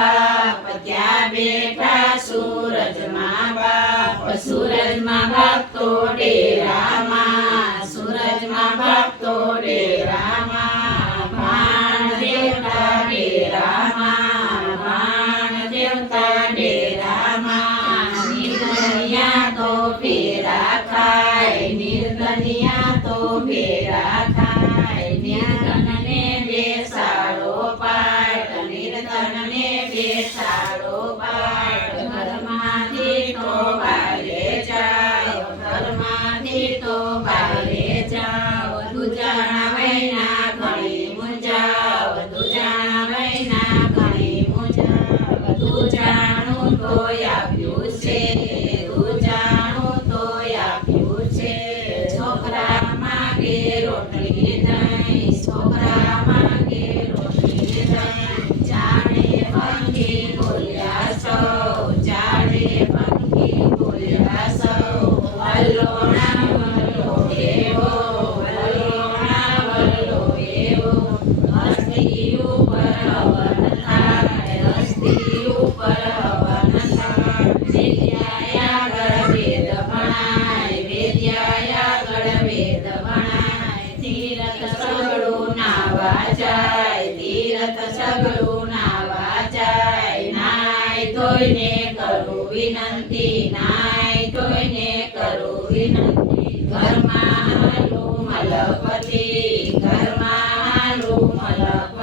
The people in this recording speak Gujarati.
બાપ ત્યાં બેઠા સૂરજમાં બાપ સૂરજમાં બાપ તો ડેરામાં સૂરજમાં બાપ તો ડેરામાં ભાણ દેવતા ડેરામાં ભાણ દેવતા ડેરામાં નિર્દનિયા તો ફેરા ખાય નિર્દનિયા તો ફેરા ખાય નિર્ધનને બેસાડો પાટ નિર્ધનને બેસાડો પાટ ઘરમાંથી તો બારે જાઓ ઘરમાંથી તો બારે જાઓ દુજાણા વૈના ઘણી મુંજાવ દુજાણા વૈના ઘણી મુંજાવ દુજાણું તો આપ્યું છે દુજાણું તો આપ્યું છે છોકરા માગે રોટલી દહીં છોકરા માગે રોટલી દહીં જાણે પંખી બોલ્યા સૌ જાણે પંખી બોલ્યા સૌ વલ્લોણા વલ્લો એવો વલ્લોણા વલ્લો એવો હસ્તી ઉપર હવન થાય હસ્તી ઉપર હવન થાય વેદ્યા આગળ વેદ ભણાય વેદ્યા આગળ વેદ ભણાય તીરથ સગળું નાવા જાય તીરથ સગળું નાવા જાય નાય ધોઈને કરું વિનંતી નાય ધોઈને કરું વિનંતી ઘરમાં હાલું મલપતિ ઘરમાં હાલું મલપતિ